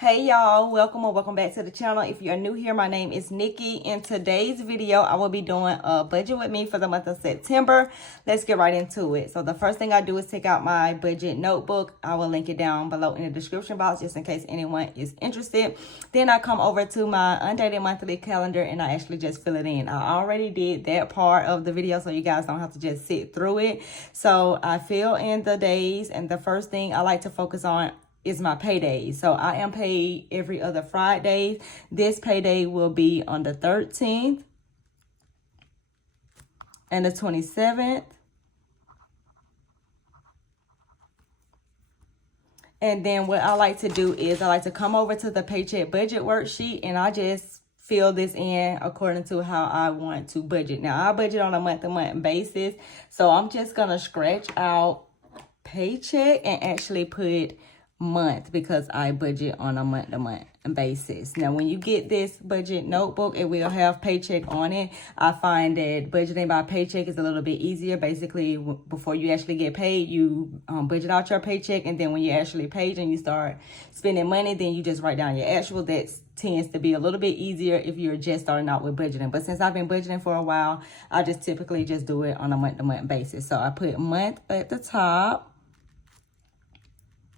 Hey y'all, welcome or welcome back to the channel. If you're new here, my name is Nikki. In today's video, I will be doing a budget with me for the month of September. Let's get right into it. So the first thing I do is take out my budget notebook. I will link it down below in the description box just in case anyone is interested. Then I come over to my undated monthly calendar and I actually just fill it in. I already did that part of the video so you guys don't have to just sit through it. So I fill in the days, and the first thing I like to focus on is my paydays. So I am paid every other Friday. This payday will be on the 13th and the 27th. And then what I like to do is I like to come over to the paycheck budget worksheet and I just fill this in according to how I want to budget. Now I budget on a month-to-month basis. So I'm just going to scratch out paycheck and actually put month because I budget on a month-to-month basis. Now, when you get this budget notebook, it will have paycheck on it. I find that budgeting by paycheck is a little bit easier. Basically, before you actually get paid, you budget out your paycheck, and then when you actually paid and you start spending money, then you just write down your actual. That tends to be a little bit easier if you're just starting out with budgeting. But since I've been budgeting for a while, I just typically just do it on a month-to-month basis. So I put month at the top.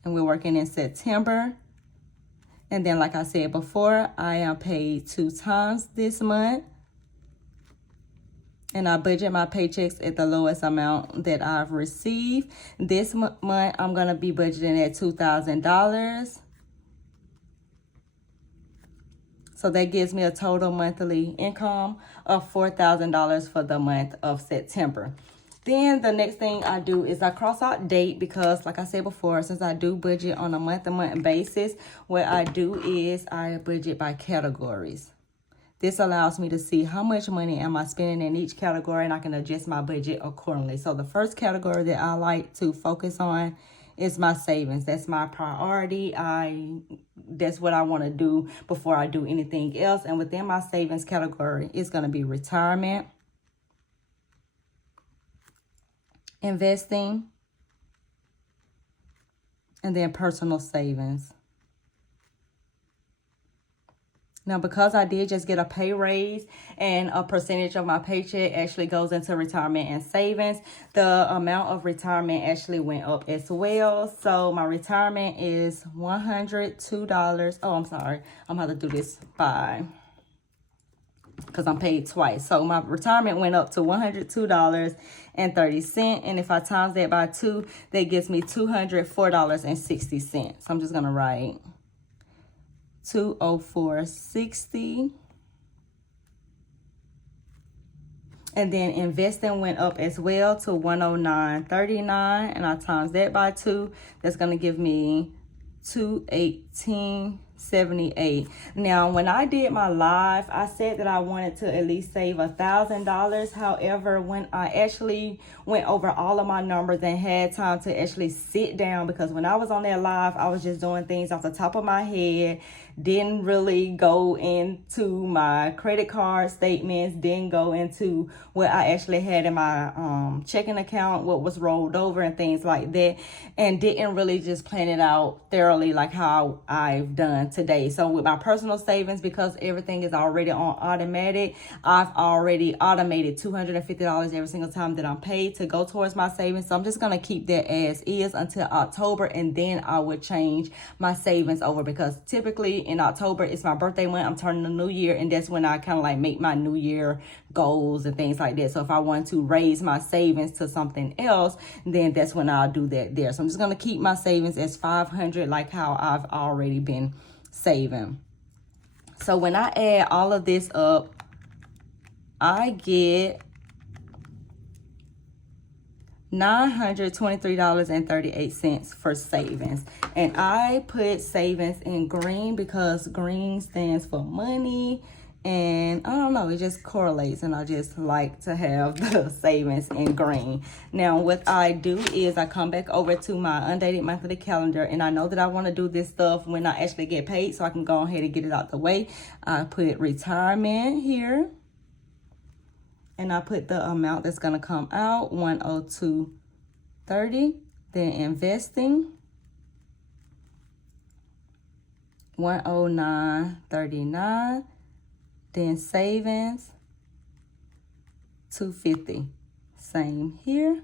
And we're working in September. And then, like I said before, I am paid 2 times this month. And I budget my paychecks at the lowest amount that I've received. This month, I'm going to be budgeting at $2,000. So that gives me a total monthly income of $4,000 for the month of September. Then the next thing I do is I cross out date because, like I said before, since I do budget on a month-to-month basis, what I do is I budget by categories. This allows me to see how much money am I spending in each category, and I can adjust my budget accordingly. So the first category that I like to focus on is my savings. That's my priority. That's what I want to do before I do anything else. And within my savings category, it's going to be retirement, investing, and then personal savings. Now, because I did just get a pay raise and a percentage of my paycheck actually goes into retirement and savings, the amount of retirement actually went up as well. So my retirement is $102. Oh, I'm sorry. I'm going to do this by, because I'm paid twice. So my retirement went up to $102.30. And if I times that by 2, that gives me $204.60. So I'm just going to write $204.60. And then investing went up as well to $109.39. And I times that by 2, that's going to give me $218.78. Now, when I did my live, I said that I wanted to at least save $1,000. However, when I actually went over all of my numbers and had time to actually sit down, because when I was on that live, I was just doing things off the top of my head, didn't really go into my credit card statements, didn't go into what I actually had in my checking account, what was rolled over and things like that, and didn't really just plan it out thoroughly like how I've done today. So with my personal savings, because everything is already on automatic, I've already automated $250 every single time that I'm paid to go towards my savings. So I'm just going to keep that as is until October, and then I would change my savings over, because typically in October, it's my birthday month. I'm turning the new year, and that's when I kind of like make my new year goals and things like that. So if I want to raise my savings to something else, then that's when I'll do that there. So I'm just going to keep my savings as $500 like how I've already been saving. So when I add all of this up, I get $923.38 for savings. And I put savings in green because green stands for money. And I don't know, it just correlates, and I just like to have the savings in green. Now, what I do is I come back over to my undated monthly calendar, and I know that I want to do this stuff when I actually get paid, so I can go ahead and get it out the way. I put retirement here, and I put the amount that's going to come out, $102.30. Then investing, $109.39. Then savings, $250. Same here.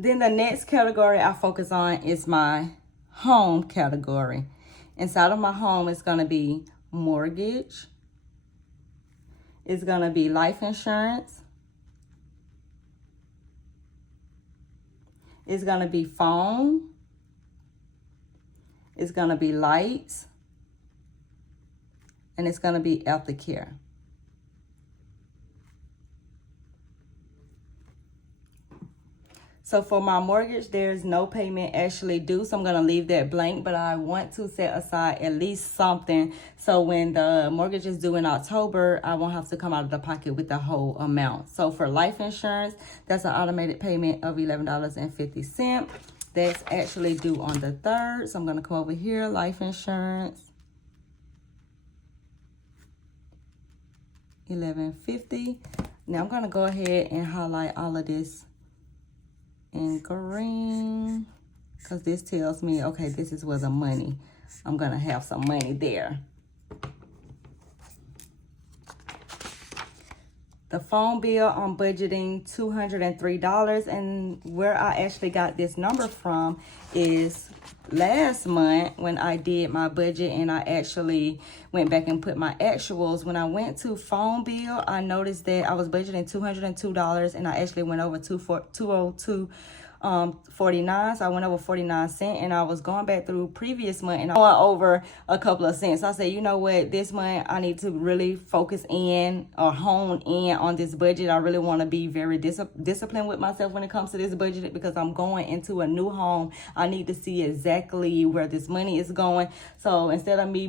Then the next category I focus on is my home category. Inside of my home, it's going to be mortgage. It's going to be life insurance. It's going to be phone. It's going to be lights. And it's going to be aftercare. So for my mortgage, there's no payment actually due, so I'm going to leave that blank, but I want to set aside at least something so when the mortgage is due in October, I won't have to come out of the pocket with the whole amount. So for life insurance, that's an automated payment of $11.50. That's actually due on the 3rd, so I'm going to come over here, life insurance, $11.50. Now I'm going to go ahead and highlight all of this in green because this tells me, okay, this is where the money, I'm gonna have some money there. The phone bill, I'm budgeting $203, and where I actually got this number from is last month when I did my budget and I actually went back and put my actuals. When I went to phone bill, I noticed that I was budgeting $202 and I actually went over 202.49, so I went over 49 cents, and I was going back through previous month and I went over a couple of cents. So I said, you know what, this month I need to really focus in or hone in on this budget. I really want to be very disciplined with myself when it comes to this budget because I'm going into a new home. I need to see exactly where this money is going. So instead of me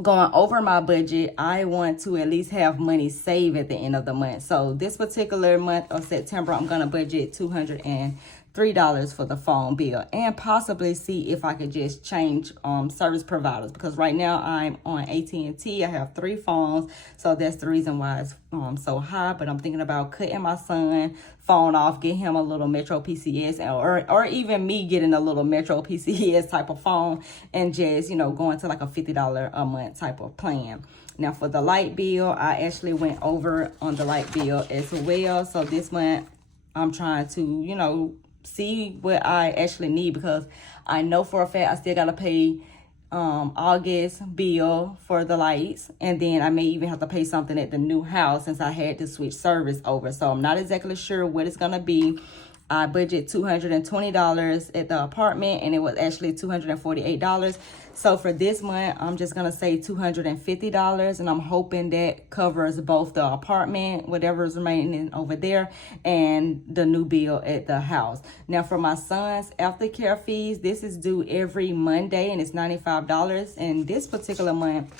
going over my budget, I want to at least have money saved at the end of the month. So this particular month of September, I'm going to budget $203 for the phone bill and possibly see if I could just change service providers, because right now I'm on AT&T. I have 3 phones, so that's the reason why it's so high. But I'm thinking about cutting my son phone off, get him a little Metro PCS, or even me getting a little Metro PCS type of phone and just, you know, going to like a $50 a month type of plan. Now for the light bill, I actually went over on the light bill as well. So this month I'm trying to, you know, see what I actually need, because I know for a fact I still got to pay August bill for the lights, and then I may even have to pay something at the new house since I had to switch service over. So I'm not exactly sure what it's gonna be. I budget $220 at the apartment, and it was actually $248. So for this month, I'm just gonna say $250, and I'm hoping that covers both the apartment, whatever's remaining over there, and the new bill at the house. Now for my son's aftercare fees, this is due every Monday, and it's $95. And this particular month,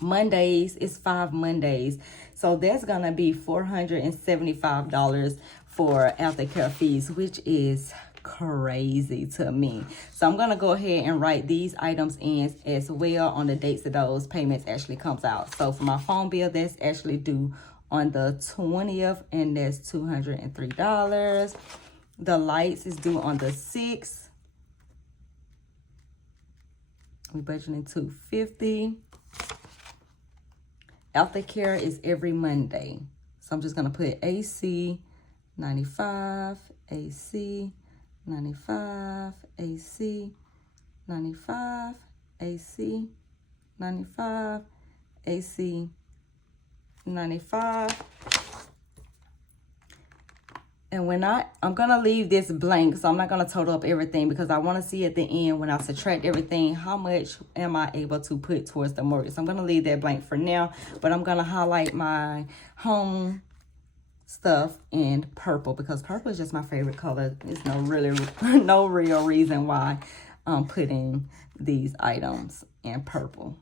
Mondays is 5 Mondays. So that's gonna be $475 for aftercare fees, which is crazy to me. So I'm gonna go ahead and write these items in as well on the dates that those payments actually comes out. So for my phone bill, that's actually due on the 20th, and that's $203. The lights is due on the 6th. We're budgeting $250. Aftercare is every Monday. So I'm just gonna put AC 95, AC 95, AC 95, AC 95, AC 95. And when I'm going to leave this blank, so I'm not going to total up everything, because I want to see at the end when I subtract everything, how much am I able to put towards the mortgage. So I'm going to leave that blank for now, but I'm going to highlight my home stuff in purple, because purple is just my favorite color. There's no real reason why I'm putting these items in purple.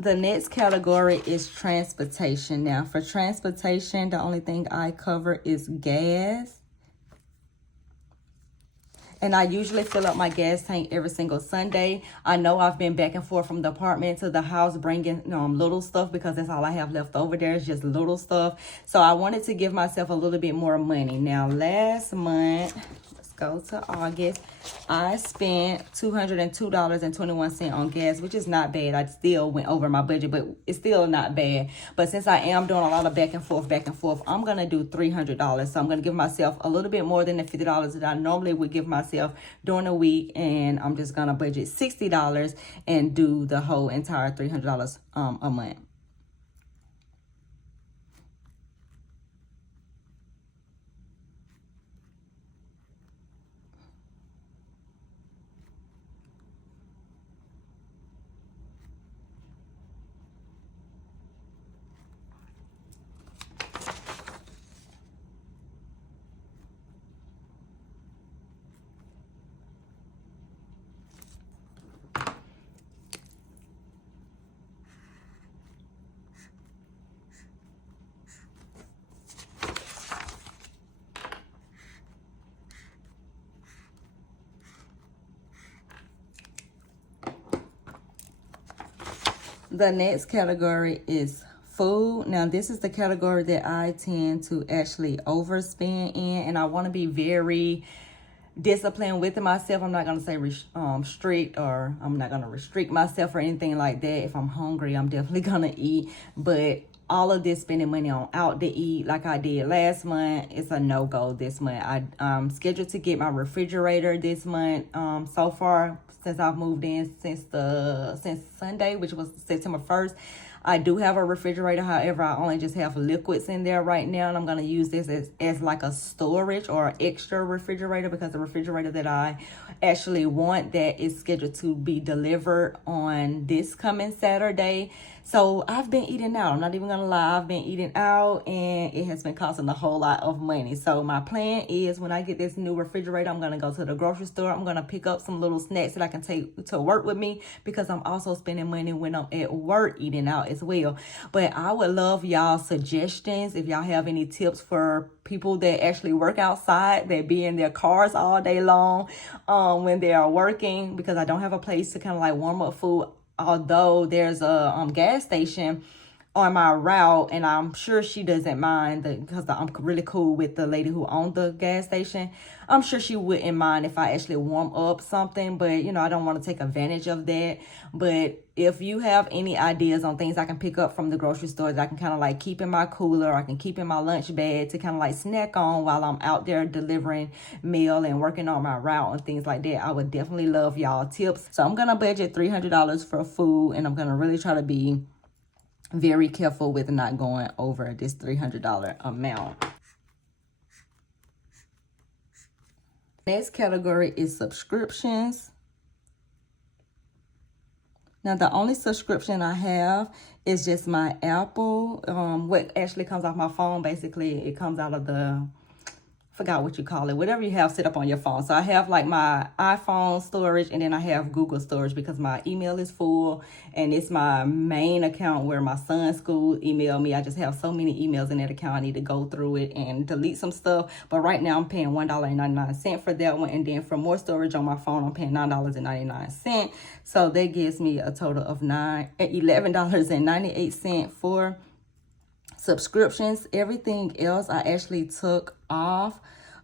The next category is transportation. Now, for transportation, the only thing I cover is gas. And I usually fill up my gas tank every single Sunday. I know I've been back and forth from the apartment to the house bringing little stuff because that's all I have left over there is just little stuff. So I wanted to give myself a little bit more money. Now, last month, let's go to August, I spent $202.21 on gas, which is not bad. I still went over my budget, but it's still not bad. But since I am doing a lot of back and forth, I'm going to do $300. So I'm going to give myself a little bit more than the $50 that I normally would give myself during a week. And I'm just going to budget $60 and do the whole entire $300 a month. The next category is food. Now, this is the category that I tend to actually overspend in, and I want to be very disciplined with myself. I'm not going to say strict, or I'm not going to restrict myself or anything like that. If I'm hungry, I'm definitely going to eat. But all of this spending money on out to eat like I did last month, it's a no-go this month. I'm scheduled to get my refrigerator this month. So far, since I've moved in since Sunday, which was September 1st, I do have a refrigerator. However, I only just have liquids in there right now, and I'm going to use this as like a storage or extra refrigerator, because the refrigerator that I actually want, that is scheduled to be delivered on this coming Saturday. So I've been eating out. I'm not even going to lie. I've been eating out, and it has been costing a whole lot of money. So my plan is, when I get this new refrigerator, I'm going to go to the grocery store. I'm going to pick up some little snacks that I can take to work with me, because I'm also spending money when I'm at work eating out as well. But I would love y'all suggestions. If y'all have any tips for people that actually work outside, that be in their cars all day long when they are working, because I don't have a place to kind of like warm up food. Although there's a gas station on my route, and I'm sure she doesn't mind, because I'm really cool with the lady who owned the gas station. I'm sure she wouldn't mind if I actually warm up something, but I don't want to take advantage of that. But if you have any ideas on things I can pick up from the grocery store that I can kind of like keep in my cooler, or I can keep in my lunch bag to kind of like snack on while I'm out there delivering mail and working on my route and things like that, I would definitely love y'all tips. So I'm going to budget $300 for food, and I'm going to really try to be very careful with not going over this $300 amount. Next category is subscriptions. Now, the only subscription I have is just my Apple. What actually comes off my phone, basically, it comes out of the, forgot what you call it, whatever you have set up on your phone. So I have like my iPhone storage, and then I have Google storage, because my email is full, and it's my main account where my son's school emailed me. I just have so many emails in that account. I need to go through it and delete some stuff. But right now I'm paying $1.99 for that one. And then for more storage on my phone, I'm paying $9.99. So that gives me a total of $11.98 for subscriptions. Everything else I actually took off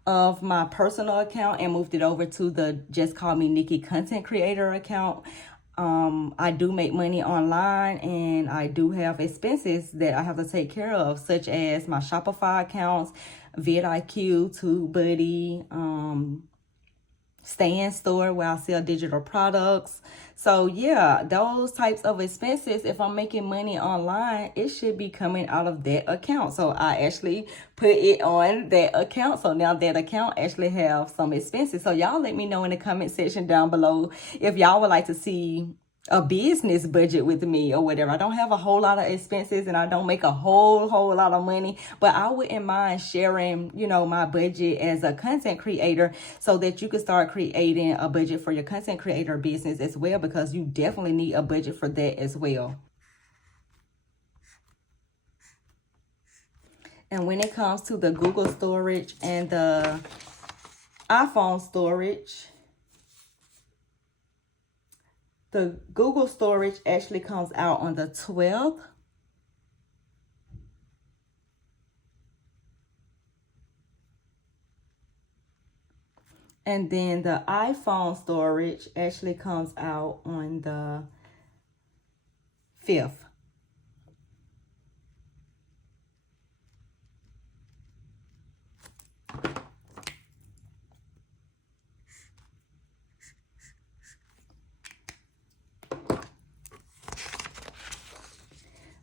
of my personal account and moved it over to the Just Call Me Nikki content creator account. I do make money online, and I do have expenses that I have to take care of, such as my Shopify accounts, vidIQ, TubeBuddy, Stand Store, where I sell digital products. So yeah, those types of expenses, if I'm making money online, it should be coming out of that account. So I actually put it on that account. So now that account actually have some expenses. So y'all let me know in the comment section down below if y'all would like to see a business budget with me or whatever. I don't have a whole lot of expenses, and I don't make a whole lot of money, but I wouldn't mind sharing, my budget as a content creator, so that you can start creating a budget for your content creator business as well, because you definitely need a budget for that as well. And when it comes to the Google storage and the iPhone storage, the Google storage actually comes out on the 12th. And then the iPhone storage actually comes out on the 5th.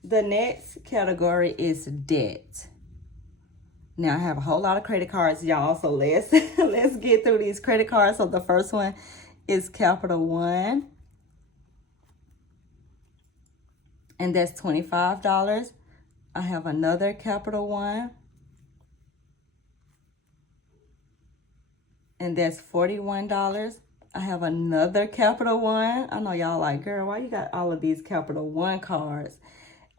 The next category is debt. Now I have a whole lot of credit cards, y'all, so let's let's get through these credit cards. So the first one is Capital One, and that's $25. I have another Capital One, and that's $41. I have another Capital One. I know y'all like, girl, why you got all of these Capital One cards?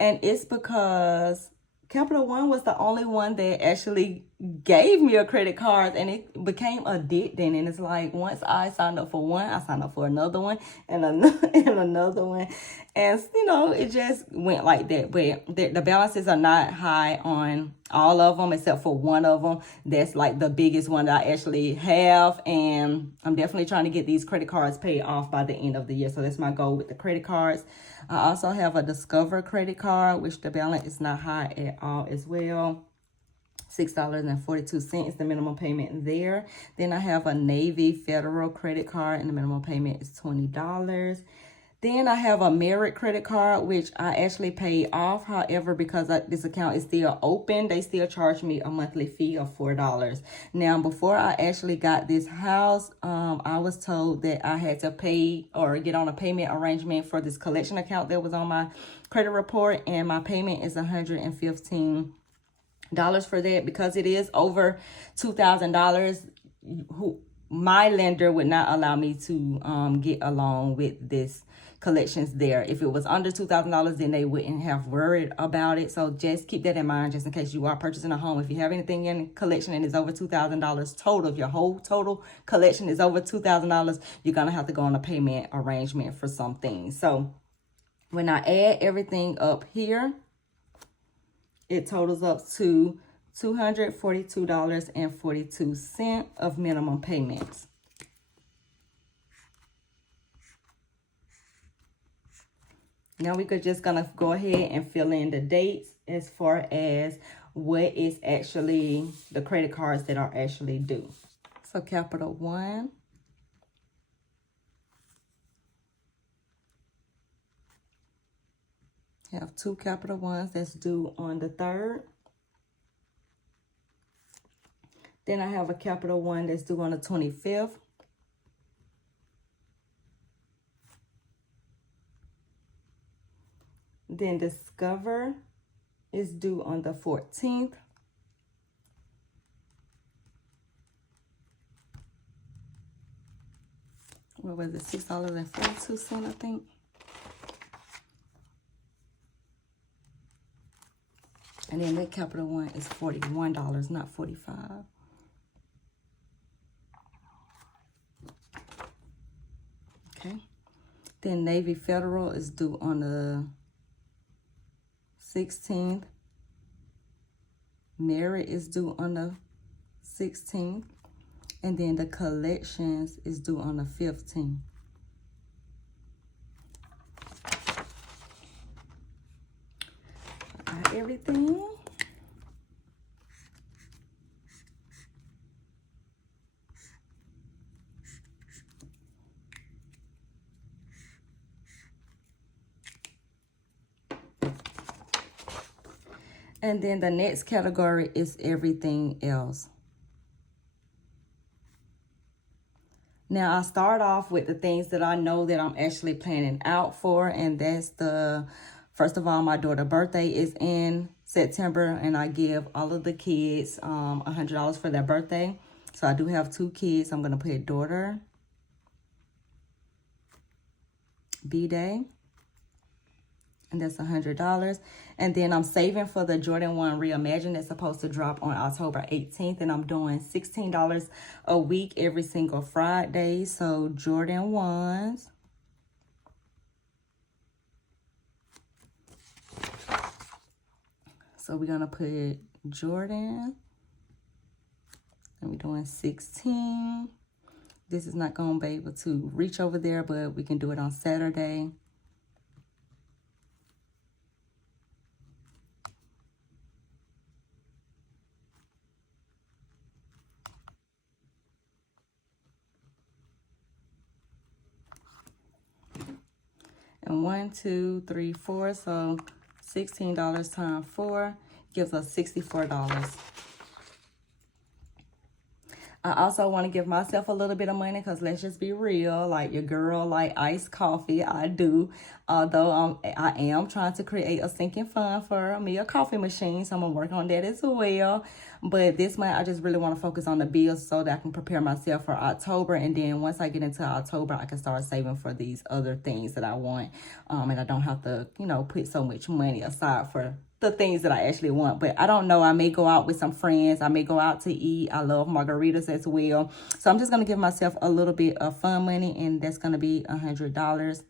And it's because Capital One was the only one that actually gave me a credit card, and it became addicting. And it's like, once I signed up for one, I signed up for another one and another and another one. And, you know, it just went like that. But the balances are not high on all of them except for one of them. That's like the biggest one that I actually have. And I'm definitely trying to get these credit cards paid off by the end of the year. So that's my goal with the credit cards. I also have a Discover credit card, which the balance is not high at all as well. $6.42 is the minimum payment there. Then I have a Navy Federal credit card, and the minimum payment is $20. Then I have a Merit credit card, which I actually paid off. However, because this account is still open, they still charge me a monthly fee of $4. Now, before I actually got this house, I was told that I had to pay or get on a payment arrangement for this collection account that was on my credit report, and my payment is $115 for that. Because it is over $2,000, my lender would not allow me to get along with this collections there. If it was under $2,000, then they wouldn't have worried about it. So just keep that in mind, just in case you are purchasing a home. If you have anything in collection and it's over $2,000 total, if your whole total collection is over $2,000, you're gonna have to go on a payment arrangement for some things. So when I add everything up here, it totals up to $242.42 of minimum payments. Now we're just gonna go ahead and fill in the dates as far as what is actually the credit cards that are actually due. So Capital One, have two Capital Ones that's due on the 3rd. Then I have a Capital One that's due on the 25th. Then Discover is due on the 14th. What was it? $6.42, I think. And then that Capital One is $41, not $45. Okay. Then Navy Federal is due on the 16th. Merit is due on the 16th. And then the collections is due on the 15th. I got everything. And then the next category is everything else. Now, I start off with the things that I know that I'm actually planning out for. And that's first of all, my daughter's birthday is in September. And I give all of the kids $100 for their birthday. So I do have 2 kids. I'm going to put daughter, B-Day. and that's $100. And then I'm saving for the Jordan 1 Reimagine that's supposed to drop on October 18th, and I'm doing $16 a week every single Friday. So Jordan 1s. So we're gonna put Jordan, and we're doing 16. This is not gonna be able to reach over there, but we can do it on Saturday. And 1, 2, 3, 4, so $16 times 4 gives us $64. I also want to give myself a little bit of money because let's just be real, like your girl like iced coffee. I do, although I am trying to create a sinking fund for me a coffee machine, so I'm gonna work on that as well. But this month I just really want to focus on the bills so that I can prepare myself for October, and then once I get into October I can start saving for these other things that I want, and I don't have to, you know, put so much money aside for the things that I actually want. But I don't know, I may go out with some friends, I may go out to eat. I love margaritas as well, so I'm just gonna give myself a little bit of fun money, and that's gonna be $100.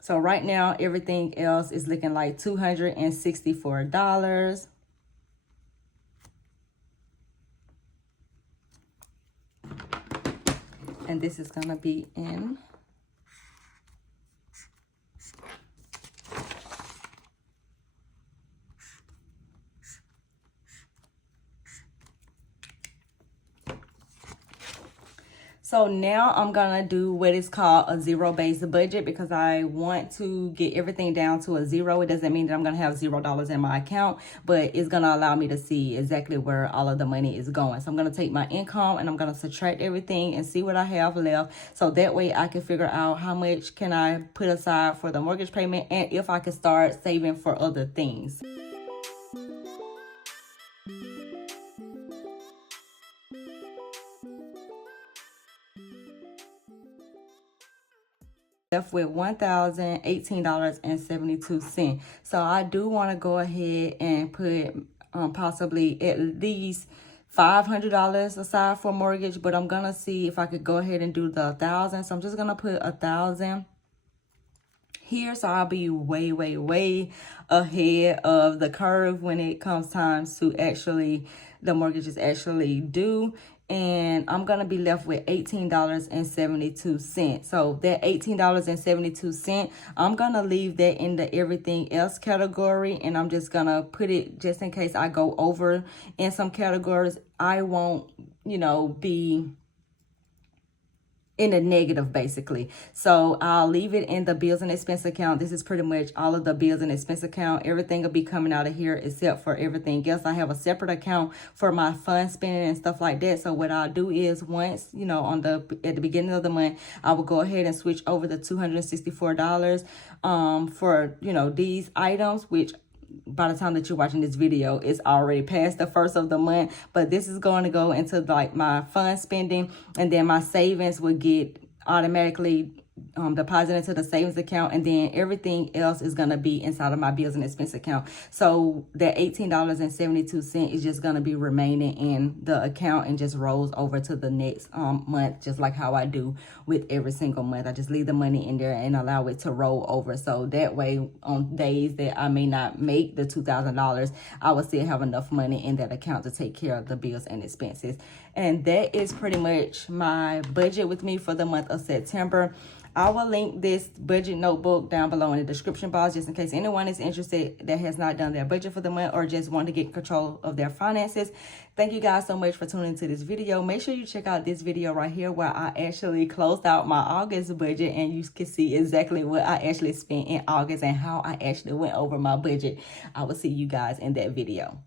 So right now everything else is looking like $264. And this is gonna be in So now I'm gonna do what is called a zero-based budget because I want to get everything down to a zero. It doesn't mean that I'm gonna have $0 in my account, but it's gonna allow me to see exactly where all of the money is going. So I'm gonna take my income and I'm gonna subtract everything and see what I have left. So that way I can figure out how much can I put aside for the mortgage payment and if I can start saving for other things. Left with $1,018.72. So I do want to go ahead and put possibly at least $500 aside for mortgage, but I'm gonna see if I could go ahead and do the 1,000. So I'm just gonna put 1,000 here, so I'll be way ahead of the curve when it comes time to actually the mortgage is actually due. And I'm gonna be left with $18.72. So that $18.72, I'm gonna leave that in the everything else category, and I'm just gonna put it just in case I go over in some categories. I won't, you know, be in a negative basically. So I'll leave it in the bills and expense account. This is pretty much all of the bills and expense account. Everything will be coming out of here except for everything else. I have a separate account for my fund spending and stuff like that. So what I'll do is once, you know, at the beginning of the month, I will go ahead and switch over the $264 for, you know, these items, which by the time that you're watching this video, it's already past the first of the month, but this is going to go into like my fund spending, and then my savings will get automatically deposited into the savings account, and then everything else is going to be inside of my bills and expense account. So that $18.72 is just going to be remaining in the account and just rolls over to the next month, just like how I do with every single month. I just leave the money in there and allow it to roll over, so that way on days that I may not make the $2,000, I will still have enough money in that account to take care of the bills and expenses. And that is pretty much my budget with me for the month of September. I will link this budget notebook down below in the description box just in case anyone is interested that has not done their budget for the month or just want to get control of their finances. Thank you guys so much for tuning into this video. Make sure you check out this video right here where I actually closed out my August budget, and you can see exactly what I actually spent in August and how I actually went over my budget. I will see you guys in that video.